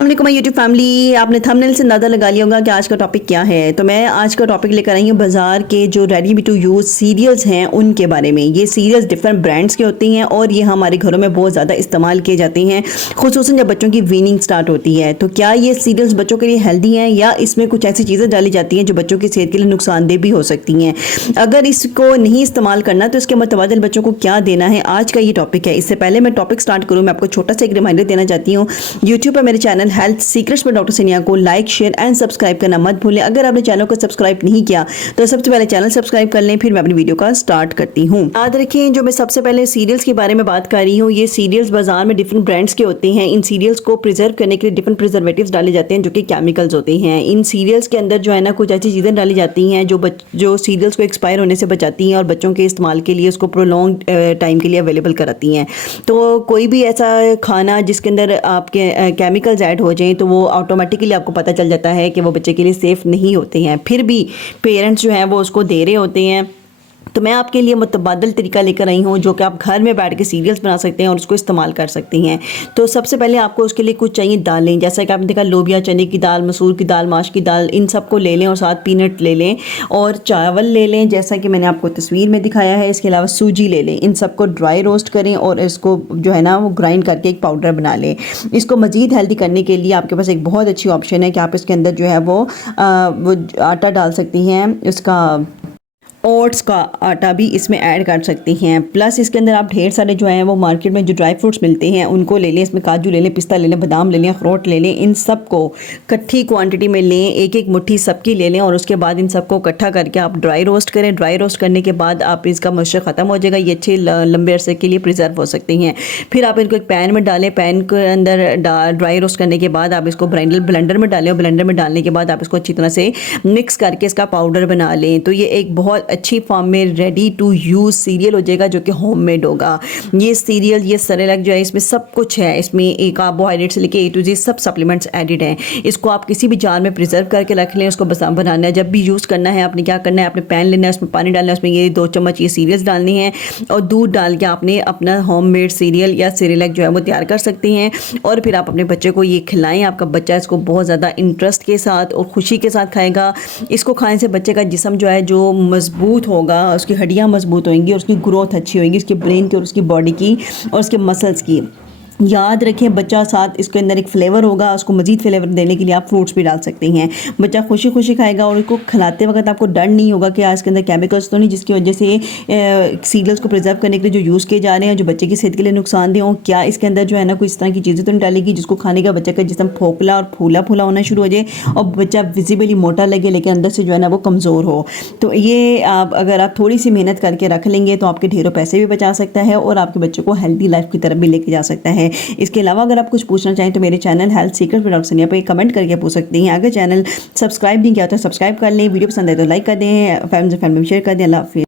अस्सलाम YouTube family, आपने thumbnail से अंदाज़ा लगा लिया होगा कि आज का टॉपिक क्या है। तो मैं आज का टॉपिक लेकर आई हूँ बाज़ार के जो रेडी टू यूज़ सीरियल्स हैं उनके बारे में। ये सीरियल्स डिफरेंट ब्रांड्स के होती हैं और ये हमारे घरों में बहुत ज़्यादा इस्तेमाल किए जाते हैं, खुसूसन जब बच्चों की वीनिंग स्टार्ट होती है। तो क्या ये सीरियल्स बच्चों के लिए हेल्दी हैं या इसमें कुछ ऐसी चीज़ें डाली जाती हैं जो बच्चों की सेहत के लिए नुकसानदेह भी हो सकती हैं। अगर इसको नहीं इस्तेमाल करना तो इसके मुतबादिल बच्चों को क्या देना है, आज का ये टॉपिक है। इससे पहले मैं टॉपिक स्टार्ट करूँ, मैं आपको छोटा सा एक रिमाइंडर देना चाहती हूँ। यूट्यूब पर मेरे चैनल हेल्थ सीक्रेट्स में डॉक्टर सनिया को लाइक, शेयर एंड सब्सक्राइब करना मत भूलें। अगर आपने चैनल को सब्सक्राइब नहीं किया तो सबसे पहले चैनल सब्सक्राइब कर लें, फिर मैं अपनी वीडियो का स्टार्ट करती हूँ। याद रखें, जो मैं सबसे पहले सीरियल्स के बारे में बात कर रही हूँ, ये सीरियल्स बाजार में डिफरेंट ब्रांड्स के होते हैं। इन सीरियल्स को प्रिजर्व करने के लिए डिफरेंट प्रिजर्वेटिव्स डाले जाते हैं जो कि केमिकल्स होते हैं। इन सीरियल्स के अंदर जो है ना कुछ ऐसी चीज़ें डाली जाती हैं जो सीरियल्स को एक्सपायर होने से बचाती हैं और बच्चों के इस्तेमाल के लिए उसको प्रोलॉन्ग टाइम के लिए अवेलेबल कराती हैं। तो कोई भी ऐसा खाना जिसके अंदर आपके केमिकल्स ऐड हो जाएं तो वो ऑटोमेटिकली आपको पता चल जाता है कि वो बच्चे के लिए सेफ़ नहीं होते हैं। फिर भी पेरेंट्स जो हैं वो उसको दे रहे होते हैं। तो मैं आपके लिए मुतबादल तरीका लेकर आई हूँ जो कि आप घर में बैठ के सीरियल्स बना सकते हैं और उसको इस्तेमाल कर सकती हैं। तो सबसे पहले आपको उसके लिए कुछ चाहिए दालें, जैसा कि आपने देखा लोबिया, चने की दाल, मसूर की दाल, माश की दाल, इन सबको ले लें और साथ पीनट ले लें और चावल ले लें जैसा कि मैंने आपको तस्वीर में दिखाया है। इसके अलावा सूजी ले लें। इन सबको ड्राई रोस्ट करें और इसको जो है ना वो ग्राइंड करके एक पाउडर बना लें। इसको मज़ीद हेल्दी करने के लिए आपके पास एक बहुत अच्छी ऑप्शन है कि आप इसके अंदर जो है वो आटा डाल सकती हैं, इसका ओट्स का आटा भी इसमें ऐड कर सकती हैं। प्लस इसके अंदर आप ढेर सारे जो हैं वो मार्केट में जो ड्राई फ्रूट्स मिलते हैं उनको ले लें। इसमें काजू ले लें, पिस्ता ले लें, बादाम ले लें, अखरोट ले लें। इन सब को इकट्ठी क्वांटिटी में लें, एक एक मुट्ठी सबकी ले लें और उसके बाद इन सबको इकट्ठा करके आप ड्राई रोस्ट करें। ड्राई रोस्ट करने के बाद आप इसका मॉइस्चर ख़त्म हो जाएगा, ये अच्छे लंबे अरसे के लिए प्रिजर्व हो सकते हैं। फिर आप इनको एक पैन में डालें। पैन के अंदर ड्राई रोस्ट करने के बाद आप इसको ब्लेंडर में डालें और ब्लेंडर में डालने के बाद आप इसको अच्छी तरह से मिक्स करके इसका पाउडर बना लें। तो ये एक बहुत अच्छी फॉर्म में रेडी टू यूज़ सीरियल हो जाएगा जो कि होममेड होगा। ये सीरियल, ये सेरेलैक जो है इसमें सब कुछ है। इसमें एक कार्बोहाइड्रेट से लेके A to Z सब सप्लीमेंट्स एडिड हैं। इसको आप किसी भी जार में प्रिजर्व करके रख लें। उसको बनाना है, जब भी यूज़ करना है आपने क्या करना है, आपने पैन लेना है, उसमें पानी डालना है, उसमें ये 2 चम्मच ये सीरियल्स डालनी है और दूध डाल के आपने अपना होममेड सीरियल या सेरेलैक जो है वो तैयार कर सकते हैं और फिर आप अपने बच्चे को ये खिलाएं। आपका बच्चा इसको बहुत ज़्यादा इंटरेस्ट के साथ और खुशी के साथ खाएगा। इसको खाने से बच्चे का जिस्म जो है जो मजबूत होगा, उसकी हड्डियां मजबूत होंगी और उसकी ग्रोथ अच्छी होगी, उसके ब्रेन की और उसकी बॉडी की और उसके मसल्स की। याद रखें, बच्चा साथ इसके अंदर एक फ्लेवर होगा, उसको मज़ीद फ्लेवर देने के लिए आप फ्रूट्स भी डाल सकते हैं। बच्चा खुशी खुशी खाएगा और उसको खिलाते वक्त आपको डर नहीं होगा कि आज के अंदर केमिकल्स तो नहीं जिसकी वजह से सीरियल्स को प्रिजर्व करने के लिए जो यूज़ किए जा रहे हैं जो बच्चे की सेहत के लिए नुकसानदेह हों। क्या इसके अंदर जो है ना कोई इस तरह की चीज़ें तो नहीं डालेगी जिसको खाने का बच्चे का जिस्म खोखला और फूला फूला होना शुरू हो जाए और बच्चा विजिबली मोटा लगे लेकिन अंदर से जो है ना वो कमज़ोर हो। तो ये अगर आप थोड़ी सी मेहनत करके रख लेंगे तो आपके ढेरों पैसे भी बचा सकता है और आपके बच्चों को हेल्दी लाइफ की तरफ भी लेके जा सकता है। इसके अलावा अगर आप कुछ पूछना चाहें तो मेरे channel health secrets with doctor सनिया पे कमेंट करके पूछ सकती हैं। अगर चैनल सब्सक्राइब नहीं किया तो सब्सक्राइब कर लें। वीडियो पसंद आए तो लाइक कर दें, फैमिली में शेयर कर दें। अल्लाह हाफिज़।